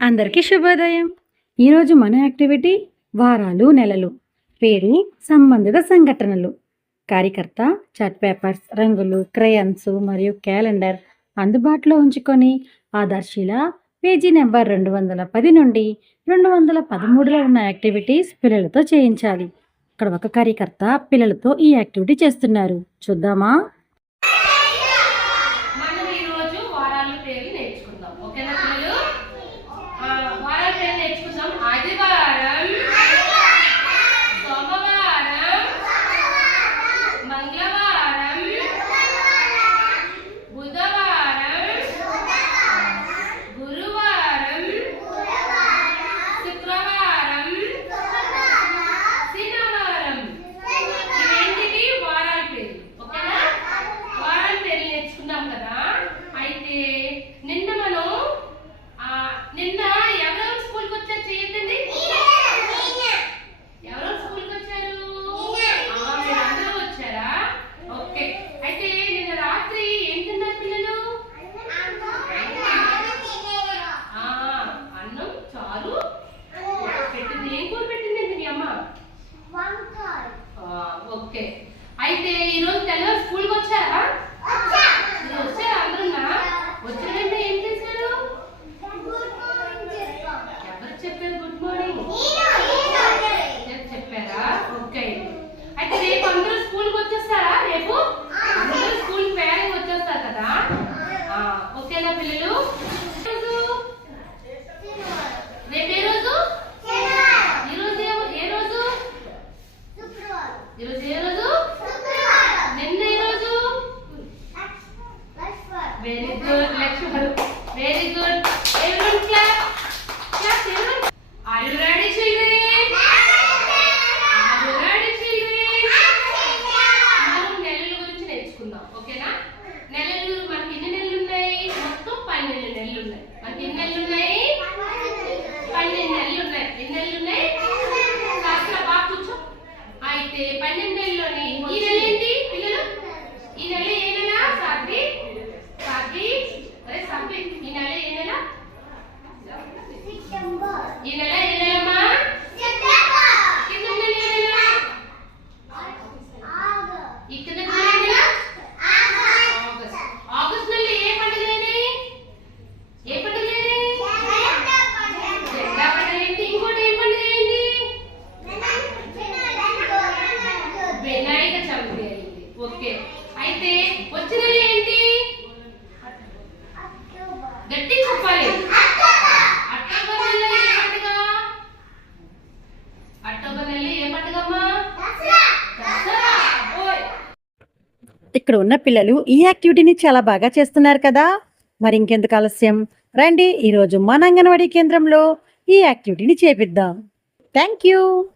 అందరికీ శుభోదయం. ఈరోజు మన యాక్టివిటీ వారాలు నెలలు. పేరు సంబంధిత సంఘటనలు. కార్యకర్త చార్ట్ పేపర్స్ రంగులు క్రయన్స్ మరియు క్యాలెండర్ అందుబాటులో ఉంచుకొని ఆధార్శిల పేజీ నెంబర్ రెండు వందల పది నుండి రెండు వందల పదమూడులో ఉన్న యాక్టివిటీస్ పిల్లలతో చేయించాలి. ఇక్కడ ఒక కార్యకర్త పిల్లలతో ఈ యాక్టివిటీ చేస్తున్నారు. చూద్దామా? exposome either by i don't tell full ఇక్కడ ఉన్న పిల్లలు ఈ యాక్టివిటీని చాలా బాగా చేస్తున్నారు కదా. మరి ఇంకెందుకు ఆలస్యం? రండి ఈరోజు మన అంగన్వాడీ కేంద్రంలో ఈ యాక్టివిటీని చేపిద్దాం. Thank you.